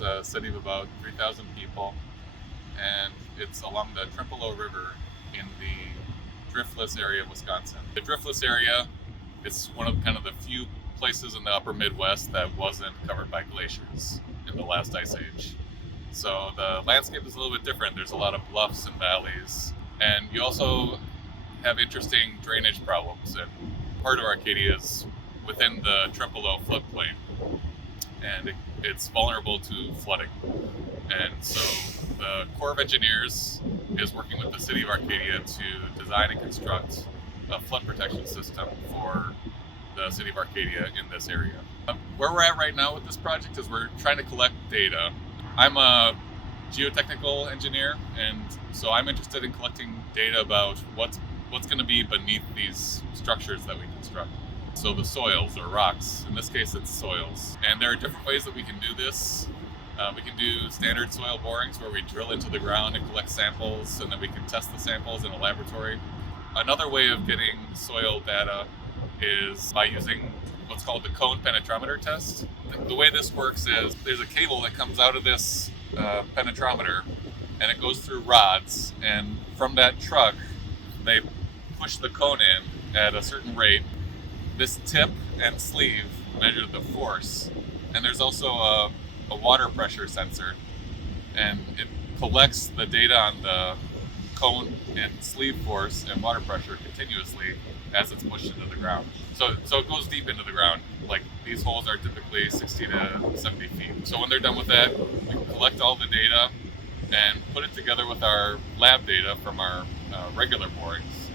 It's a city of about 3,000 people, and it's along the Trempealeau River in the driftless area of Wisconsin. The driftless area is one of kind of the few places in the upper Midwest that wasn't covered by glaciers in the last ice age. So the landscape is a little bit different. There's a lot of bluffs and valleys, and you also have interesting drainage problems. And part of Arcadia is within the Trempealeau floodplain, and it's vulnerable to flooding. And so the Corps of Engineers is working with the city of Arcadia to design and construct a flood protection system for the city of Arcadia in this area. Where we're at right now with this project is we're trying to collect data. I'm a geotechnical engineer, and so I'm interested in collecting data about what's going to be beneath these structures that we construct. So the soils or rocks, in this case it's soils. And there are different ways that we can do this. We can do standard soil borings where we drill into the ground and collect samples, and then we can test the samples in a laboratory. Another way of getting soil data is by using what's called the cone penetrometer test. The way this works is there's a cable that comes out of this penetrometer, and it goes through rods, and from that truck they push the cone in at a certain rate. This tip and sleeve measure the force, and there's also a water pressure sensor, and it collects the data on the cone and sleeve force and water pressure continuously as it's pushed into the ground. So it goes deep into the ground. Like, these holes are typically 60 to 70 feet. So when they're done with that, we can collect all the data and put it together with our lab data from our regular borings.